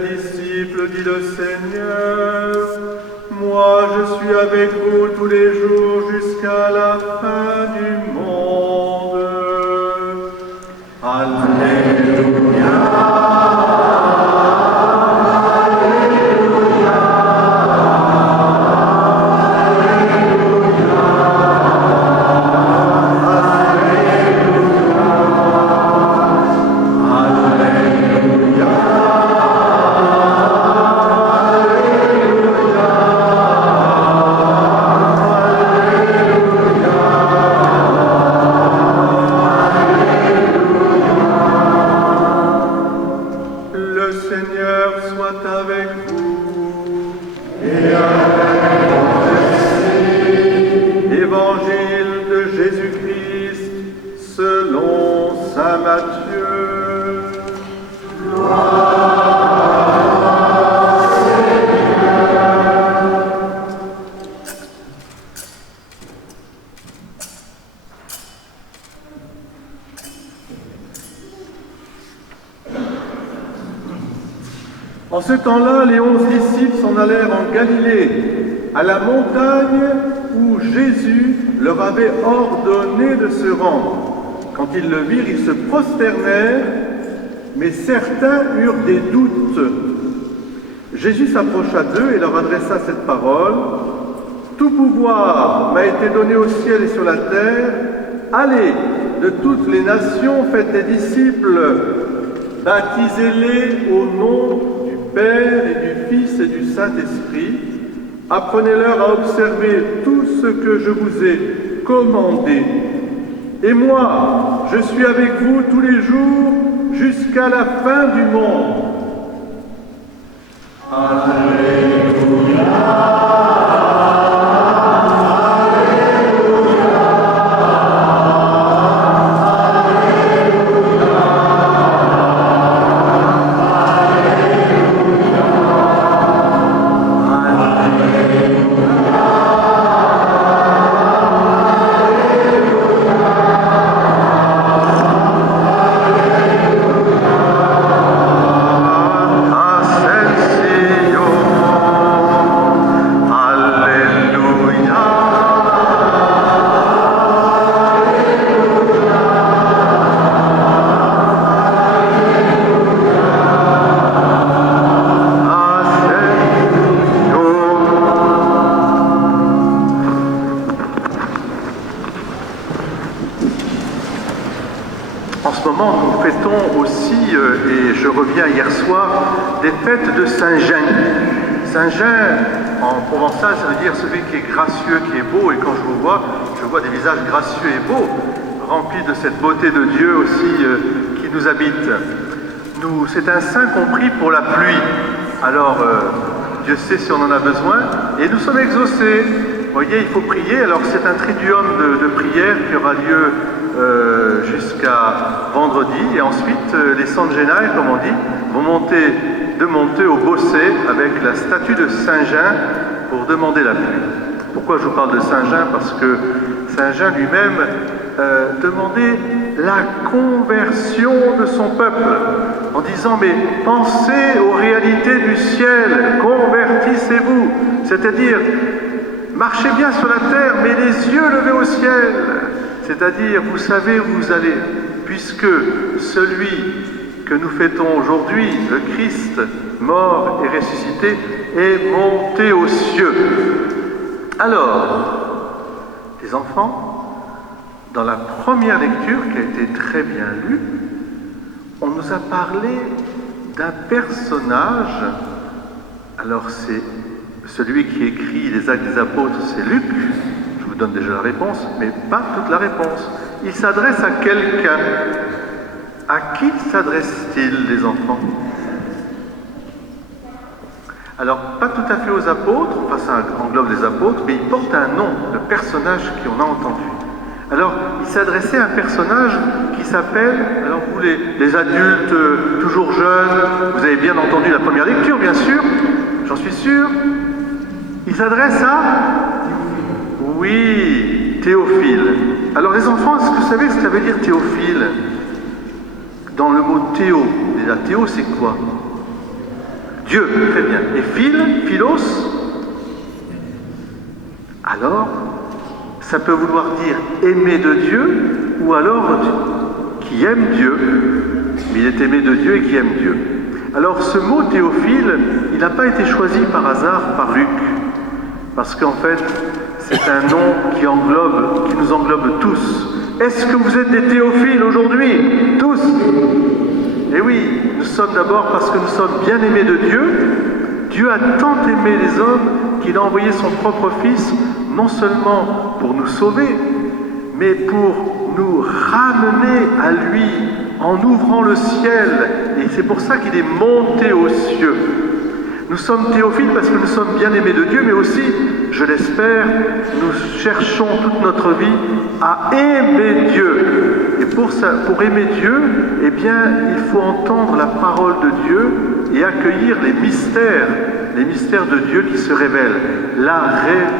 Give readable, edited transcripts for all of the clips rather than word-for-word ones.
tes disciples, dit le Seigneur, moi je suis avec vous tous les jours jusqu'à la fin du monde. Alléluia. En ce temps-là, les 11 disciples s'en allèrent en Galilée, à la montagne où Jésus leur avait ordonné de se rendre. Quand ils le virent, ils se prosternèrent, mais certains eurent des doutes. Jésus s'approcha d'eux et leur adressa cette parole. « Tout pouvoir m'a été donné au ciel et sur la terre. Allez, de toutes les nations, faites des disciples, baptisez-les au nom du Père et du Fils et du Saint-Esprit. Apprenez-leur à observer tout ce que je vous ai commandé. Et moi, je suis avec vous tous les jours jusqu'à la fin du monde. » Alléluia. Des fêtes de Saint-Jean. Saint-Jean, en provençal, ça veut dire celui qui est gracieux, qui est beau. Et quand je vous vois, je vois des visages gracieux et beaux, remplis de cette beauté de Dieu aussi qui nous habite. C'est un saint compris pour la pluie. Alors, Dieu sait si on en a besoin. Et nous sommes exaucés. Vous voyez, il faut prier. Alors, c'est un triduum de prière qui aura lieu jusqu'à vendredi. Et ensuite, les Sangenae, comme on dit, vont monter au Bossé avec la statue de Saint-Jean pour demander la pluie. Pourquoi je vous parle de Saint-Jean? Parce que Saint-Jean lui-même demandait la conversion de son peuple en disant « Mais pensez aux réalités du ciel, convertissez-vous ». C'est-à-dire, marchez bien sur la terre, mais les yeux levés au ciel. C'est-à-dire, vous savez où vous allez, puisque celui que nous fêtons aujourd'hui, le Christ, mort et ressuscité, est monté aux cieux. Alors, les enfants, dans la première lecture qui a été très bien lue, on nous a parlé d'un personnage. Alors c'est celui qui écrit les Actes des Apôtres, c'est Luc. Je vous donne déjà la réponse, mais pas toute la réponse. Il s'adresse à quelqu'un. À qui s'adresse-t-il, les enfants? Alors, pas tout à fait aux apôtres, enfin ça englobe les apôtres, mais il porte un nom, le personnage qu'on a entendu. Alors, il s'adressait à un personnage qui s'appelle, alors vous les adultes toujours jeunes, vous avez bien entendu la première lecture, bien sûr, j'en suis sûr. Il s'adresse à... Oui, Théophile. Alors les enfants, est-ce que vous savez ce que ça veut dire Théophile? Dans le mot Théo, déjà Théo c'est quoi? Dieu, très bien. Et philos, alors, ça peut vouloir dire aimer de Dieu, ou alors qui aime Dieu, mais il est aimé de Dieu et qui aime Dieu. Alors ce mot théophile, il n'a pas été choisi par hasard par Luc, parce qu'en fait, c'est un nom qui nous englobe tous. Est-ce que vous êtes des théophiles aujourd'hui? Tous? Eh oui, nous sommes d'abord parce que nous sommes bien aimés de Dieu. Dieu a tant aimé les hommes qu'il a envoyé son propre Fils, non seulement pour nous sauver, mais pour nous ramener à lui en ouvrant le ciel. Et c'est pour ça qu'il est monté aux cieux. Nous sommes théophiles parce que nous sommes bien aimés de Dieu, mais aussi, je l'espère, nous cherchons toute notre vie à aimer Dieu. Et pour aimer Dieu, eh bien, il faut entendre la parole de Dieu et accueillir les mystères de Dieu qui se révèlent. La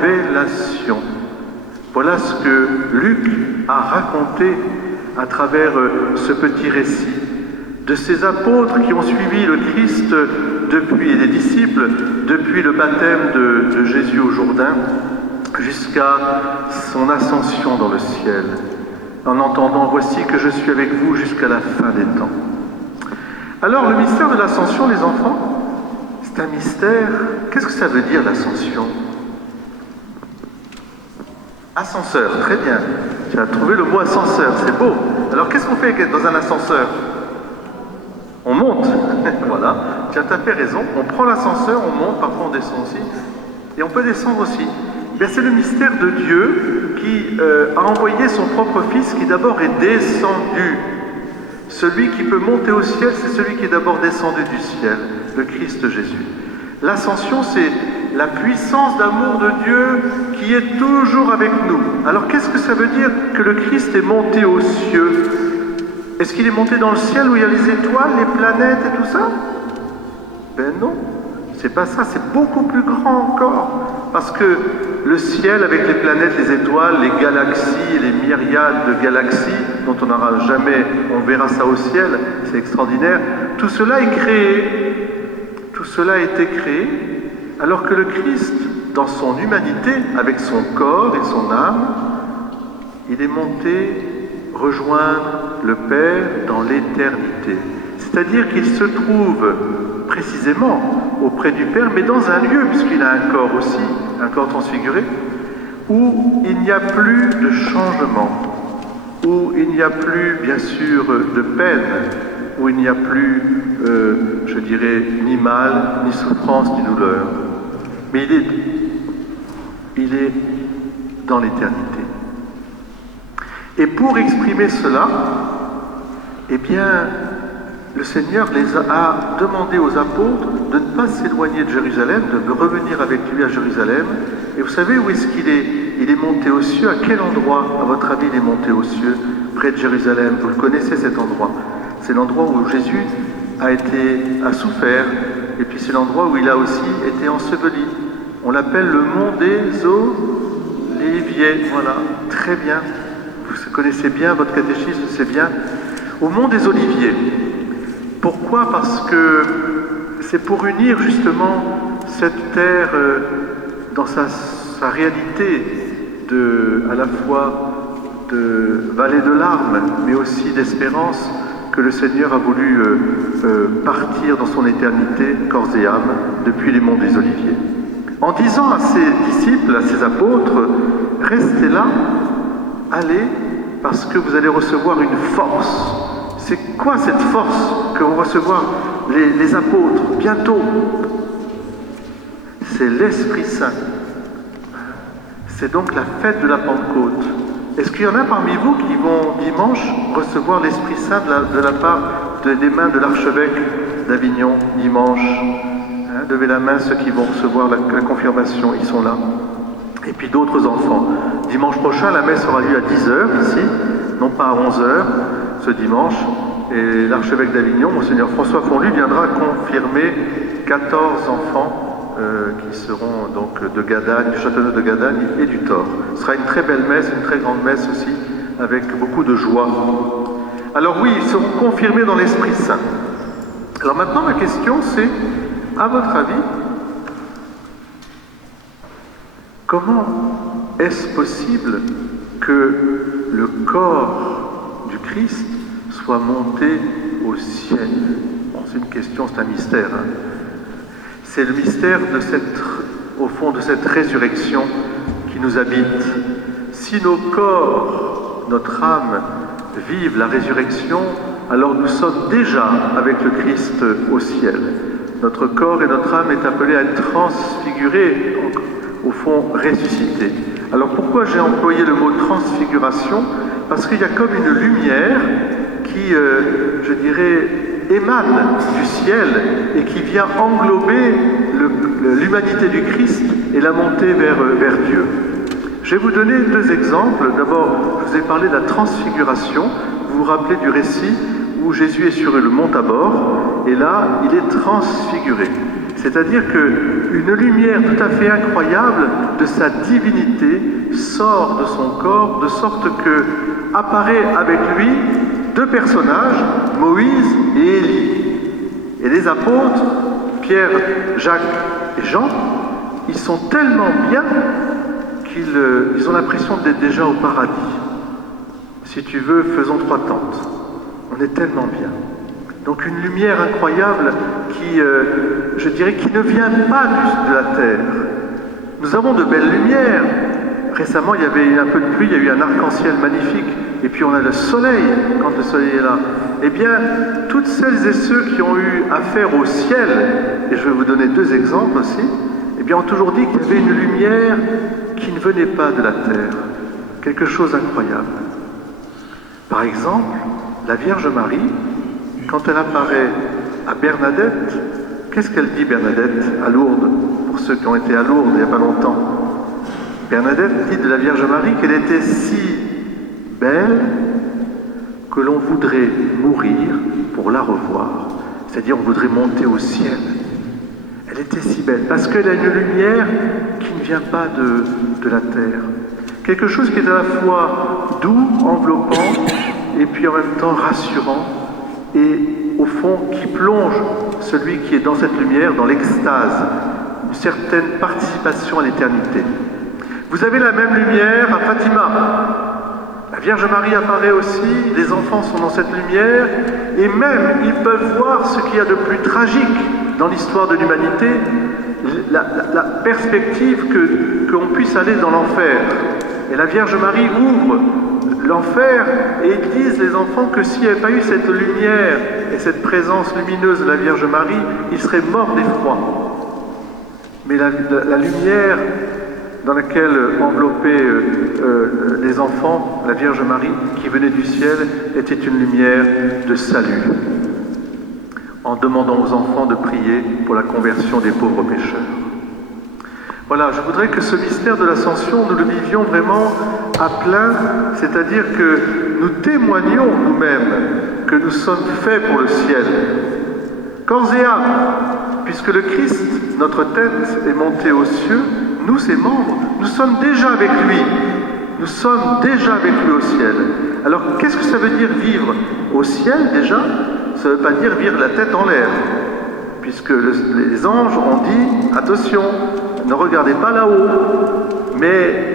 révélation. Voilà ce que Luc a raconté à travers ce petit récit de ces apôtres qui ont suivi le Christ et les disciples depuis le baptême de Jésus au Jourdain jusqu'à son ascension dans le ciel, en entendant « Voici que je suis avec vous jusqu'à la fin des temps ». Alors le mystère de l'ascension, les enfants, c'est un mystère. Qu'est-ce que ça veut dire l'ascension? Ascenseur, très bien. Tu as trouvé le mot ascenseur, c'est beau. Alors qu'est-ce qu'on fait dans un ascenseur? On monte, voilà, tu as tout à fait raison. On prend l'ascenseur, on monte, parfois on descend aussi. Et on peut descendre aussi. Eh bien, c'est le mystère de Dieu qui a envoyé son propre Fils qui d'abord est descendu. Celui qui peut monter au ciel, c'est celui qui est d'abord descendu du ciel, le Christ Jésus. L'ascension, c'est la puissance d'amour de Dieu qui est toujours avec nous. Alors qu'est-ce que ça veut dire que le Christ est monté aux cieux? Est-ce qu'il est monté dans le ciel où il y a les étoiles, les planètes et tout ça? Ben non, c'est pas ça, c'est beaucoup plus grand encore. Parce que le ciel avec les planètes, les étoiles, les galaxies, les myriades de galaxies, dont on n'aura jamais, on verra ça au ciel, c'est extraordinaire, tout cela est créé. Tout cela a été créé, alors que le Christ, dans son humanité, avec son corps et son âme, il est monté rejoindre le Père dans l'éternité. C'est-à-dire qu'il se trouve précisément auprès du Père, mais dans un lieu, puisqu'il a un corps aussi, un corps transfiguré, où il n'y a plus de changement, où il n'y a plus, bien sûr, de peine, où il n'y a plus, je dirais, ni mal, ni souffrance, ni douleur. Mais il est dans l'éternité. Et pour exprimer cela, eh bien, le Seigneur a demandé aux apôtres de ne pas s'éloigner de Jérusalem, de revenir avec lui à Jérusalem. Et vous savez où est-ce qu'il est? Il est monté aux cieux. À quel endroit, à votre avis, il est monté aux cieux? Près de Jérusalem. Vous le connaissez, cet endroit. C'est l'endroit où Jésus a souffert. Et puis c'est l'endroit où il a aussi été enseveli. On l'appelle le mont des Oliviers. Voilà, très bien. Vous connaissez bien, votre catéchisme, c'est bien. Au mont des Oliviers. Pourquoi? Parce que c'est pour unir justement cette terre dans sa réalité à la fois de vallée de larmes, mais aussi d'espérance, que le Seigneur a voulu partir dans son éternité, corps et âme, depuis les monts des Oliviers. En disant à ses disciples, à ses apôtres, restez là, allez, parce que vous allez recevoir une force. C'est quoi cette force que vont recevoir les apôtres bientôt? C'est l'Esprit Saint. C'est donc la fête de la Pentecôte. Est-ce qu'il y en a parmi vous qui vont dimanche recevoir l'Esprit Saint de la part des mains de l'archevêque d'Avignon dimanche? Levez la main ceux qui vont recevoir la confirmation, ils sont là. Et puis d'autres enfants. Dimanche prochain, la messe aura lieu à 10h ici, non pas à 11h ce dimanche. Et l'archevêque d'Avignon, Monseigneur François Fonlu, viendra confirmer 14 enfants qui seront donc de Gadagne, du Châteauneuf de Gadagne et du Thor. Ce sera une très belle messe, une très grande messe aussi, avec beaucoup de joie. Alors oui, ils seront confirmés dans l'Esprit Saint. Alors maintenant, ma question c'est, À votre avis, comment est-ce possible que le corps du Christ soit monté au ciel? Bon, c'est une question, c'est un mystère. Hein. C'est le mystère de au fond, de cette résurrection qui nous habite. Si nos corps, notre âme, vivent la résurrection, alors nous sommes déjà avec le Christ au ciel. Notre corps et notre âme est appelé à être transfigurés, donc, au fond, ressuscités. Alors pourquoi j'ai employé le mot transfiguration? Parce qu'il y a comme une lumière qui, je dirais, émane du ciel et qui vient englober l'humanité du Christ et la montée vers Dieu. Je vais vous donner deux exemples. D'abord, je vous ai parlé de la transfiguration. Vous vous rappelez du récit où Jésus est sur le mont Tabor et là, il est transfiguré. C'est-à-dire qu'une lumière tout à fait incroyable de sa divinité sort de son corps, de sorte que apparaît avec lui deux personnages, Moïse et Élie. Et les apôtres, Pierre, Jacques et Jean, ils sont tellement bien qu'ils ont l'impression d'être déjà au paradis. Si tu veux, faisons 3 tentes. On est tellement bien. Donc une lumière incroyable qui, je dirais, qui ne vient pas de la terre. Nous avons de belles lumières. Récemment, il y avait eu un peu de pluie, il y a eu un arc-en-ciel magnifique. Et puis on a le soleil, quand le soleil est là. Eh bien, toutes celles et ceux qui ont eu affaire au ciel, et je vais vous donner 2 exemples aussi, eh bien, ont toujours dit qu'il y avait une lumière qui ne venait pas de la terre. Quelque chose d'incroyable. Par exemple, la Vierge Marie, quand elle apparaît à Bernadette, qu'est-ce qu'elle dit Bernadette à Lourdes? Pour ceux qui ont été à Lourdes il n'y a pas longtemps. Bernadette dit de la Vierge Marie qu'elle était si belle que l'on voudrait mourir pour la revoir. C'est-à-dire on voudrait monter au ciel. Elle était si belle parce qu'elle a une lumière qui ne vient pas de la terre. Quelque chose qui est à la fois doux, enveloppant, et puis en même temps rassurant, et au fond qui plonge celui qui est dans cette lumière, dans l'extase, une certaine participation à l'éternité. Vous avez la même lumière à Fatima. La Vierge Marie apparaît aussi, les enfants sont dans cette lumière, et même ils peuvent voir ce qu'il y a de plus tragique dans l'histoire de l'humanité, la perspective qu'on puisse aller dans l'enfer. Et la Vierge Marie ouvre l'enfer et ils disent, les enfants, que s'il n'y avait pas eu cette lumière et cette présence lumineuse de la Vierge Marie, ils seraient morts d'effroi. Mais la lumière dans laquelle enveloppaient les enfants, la Vierge Marie, qui venait du ciel, était une lumière de salut, en demandant aux enfants de prier pour la conversion des pauvres pécheurs. Voilà, je voudrais que ce mystère de l'Ascension, nous le vivions vraiment à plein, c'est-à-dire que nous témoignions nous-mêmes que nous sommes faits pour le ciel. Corps et âme, puisque le Christ, notre tête, est monté aux cieux, nous, ses membres, nous sommes déjà avec lui. Nous sommes déjà avec lui au ciel. Alors, qu'est-ce que ça veut dire vivre au ciel déjà? Ça ne veut pas dire vivre la tête en l'air, puisque les anges ont dit, attention, ne regardez pas là-haut, mais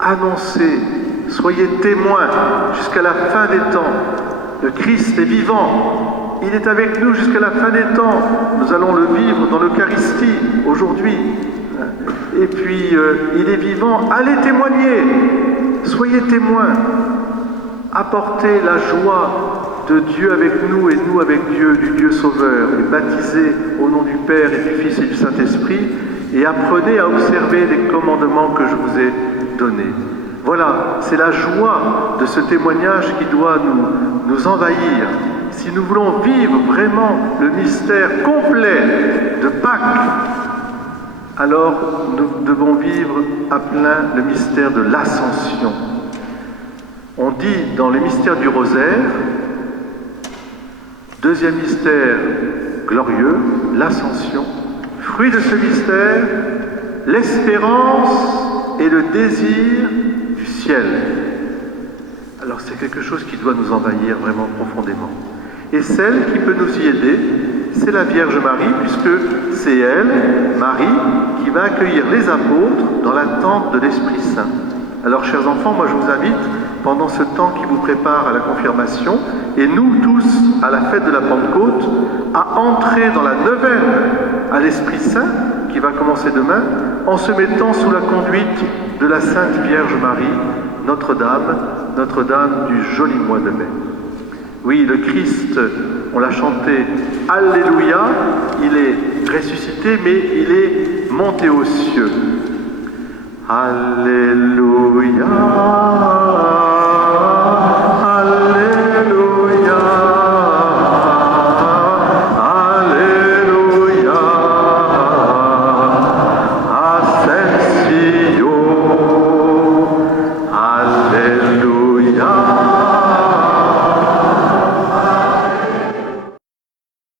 annoncez, soyez témoins jusqu'à la fin des temps. Le Christ est vivant, il est avec nous jusqu'à la fin des temps. Nous allons le vivre dans l'Eucharistie aujourd'hui. Et puis, il est vivant, allez témoigner, soyez témoins, apportez la joie de Dieu avec nous et nous avec Dieu, du Dieu Sauveur, et baptisés au nom du Père et du Fils et du Saint-Esprit, et apprenez à observer les commandements que je vous ai donnés. Voilà, c'est la joie de ce témoignage qui doit nous envahir. Si nous voulons vivre vraiment le mystère complet de Pâques, alors nous devons vivre à plein le mystère de l'Ascension. On dit dans les mystères du Rosaire, deuxième mystère glorieux, l'Ascension. Fruit de ce mystère, l'espérance et le désir du ciel. Alors c'est quelque chose qui doit nous envahir vraiment profondément. Et celle qui peut nous y aider, c'est la Vierge Marie, puisque c'est elle, Marie, qui va accueillir les apôtres dans l'attente de l'Esprit Saint. Alors, chers enfants, moi je vous invite, pendant ce temps qui vous prépare à la confirmation, et nous tous, à la fête de la Pentecôte, à entrer dans la neuvaine à l'Esprit Saint, qui va commencer demain, en se mettant sous la conduite de la Sainte Vierge Marie, Notre-Dame du joli mois de mai. Oui, le Christ, on l'a chanté, Alléluia, il est ressuscité, mais il est monté aux cieux. Alléluia,